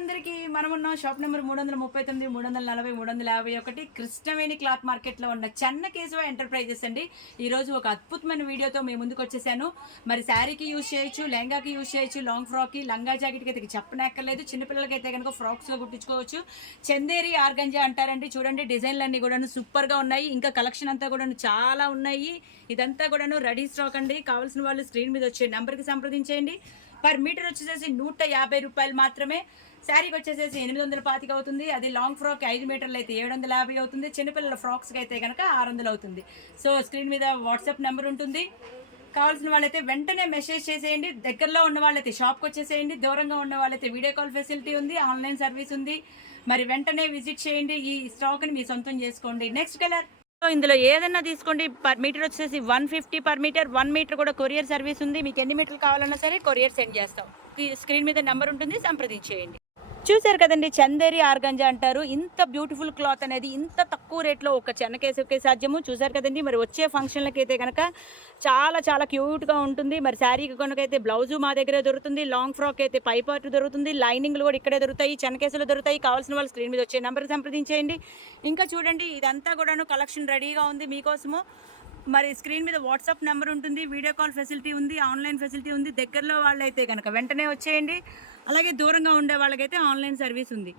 అందరికీ మనమున్న shop number 339 340 351 Krishnaveni cloth మార్కెట్లో ఉన్న చెన్న కేశవ ఎంటర్ప్రైజెస్ అండి. ఈరోజు ఒక అద్భుతమైన వీడియోతో మేము ముందుకు వచ్చేసాను. మరి శారీకి యూజ్ చేయొచ్చు, లెహంగాకి యూజ్ చేయొచ్చు, లాంగ్ ఫ్రాక్కి, లంగా జాకెట్కి అయితే చెప్పనక్కర్లేదు. చిన్నపిల్లలకి అయితే కనుక ఫ్రాక్స్గా కుట్టించుకోవచ్చు. చందేరి ఆర్గంజా అంటారండి. చూడండి డిజైన్లు అన్నీ కూడా సూపర్గా ఉన్నాయి. ఇంకా కలెక్షన్ అంతా కూడా చాలా ఉన్నాయి. ఇదంతా కూడా రెడీ స్టాక్ అండి. కావాల్సిన వాళ్ళు స్క్రీన్ మీద వచ్చే నెంబర్కి సంప్రదించేయండి. పర్ మీటర్ వచ్చేసేసి 150 రూపాయలు మాత్రమే. శారీకి వచ్చేసేసి 825 అవుతుంది. అది లాంగ్ ఫ్రాక్ 5 మీటర్లు అయితే 750 అవుతుంది. చిన్నపిల్లల ఫ్రాక్స్కి అయితే కనుక 600 అవుతుంది. సో స్క్రీన్ మీద వాట్సాప్ నెంబర్ ఉంటుంది. కావాల్సిన వాళ్ళైతే వెంటనే మెసేజ్ చేసేయండి. దగ్గరలో ఉన్న వాళ్ళైతే షాప్కి వచ్చేసేయండి. దూరంగా ఉన్న వాళ్ళైతే వీడియో కాల్ ఫెసిలిటీ ఉంది, ఆన్లైన్ సర్వీస్ ఉంది. మరి వెంటనే విజిట్ చేయండి. ఈ స్టాక్ని మీ సొంతం చేసుకోండి. నెక్స్ట్ కలర్ ఇందులో ఏదన్నా తీసుకోండి. పర్ మీటర్ వచ్చేసి 150 పర్ మీటర్. 1 మీటర్ కూడా కొరియర్ సర్వీస్ ఉంది. మీకు ఎన్ని మీటర్లు కావాలన్నా సరే కొరియర్ సెండ్ చేస్తాం. స్క్రీన్ మీద నెంబర్ ఉంటుంది, సంప్రదించేయండి. చూసారు కదండి, చందేరి ఆర్గంజా అంటారు. ఇంత బ్యూటిఫుల్ క్లాత్ అనేది ఇంత తక్కువ రేట్లో ఒక చెన్నకేసకే సాధ్యము. చూసారు కదండి. మరి వచ్చే ఫంక్షన్లకి అయితే కనుక చాలా చాలా క్యూట్గా ఉంటుంది. మరి శారీకి కొనకైతే బ్లౌజు మా దగ్గరే దొరుకుతుంది. లాంగ్ ఫ్రాక్ అయితే పై పార్ట్ దొరుకుతుంది. లైనింగ్లు కూడా ఇక్కడే దొరుకుతాయి, చెన్నకేసులు దొరుకుతాయి. కావాల్సిన వాళ్ళు స్క్రీన్ మీద వచ్చే నెంబర్కి సంప్రదించేయండి. ఇంకా చూడండి, ఇదంతా కూడాను కలెక్షన్ రెడీగా ఉంది మీకోసము. మరి స్క్రీన్ మీద వాట్సాప్ నెంబర్ ఉంటుంది, వీడియో కాల్ ఫెసిలిటీ ఉంది, ఆన్లైన్ ఫెసిలిటీ ఉంది. దగ్గరలో వాళ్ళైతే కనుక వెంటనే వచ్చేయండి. అలాగే దూరంగా ఉండే వాళ్ళకైతే ఆన్లైన్ సర్వీస్ ఉంది.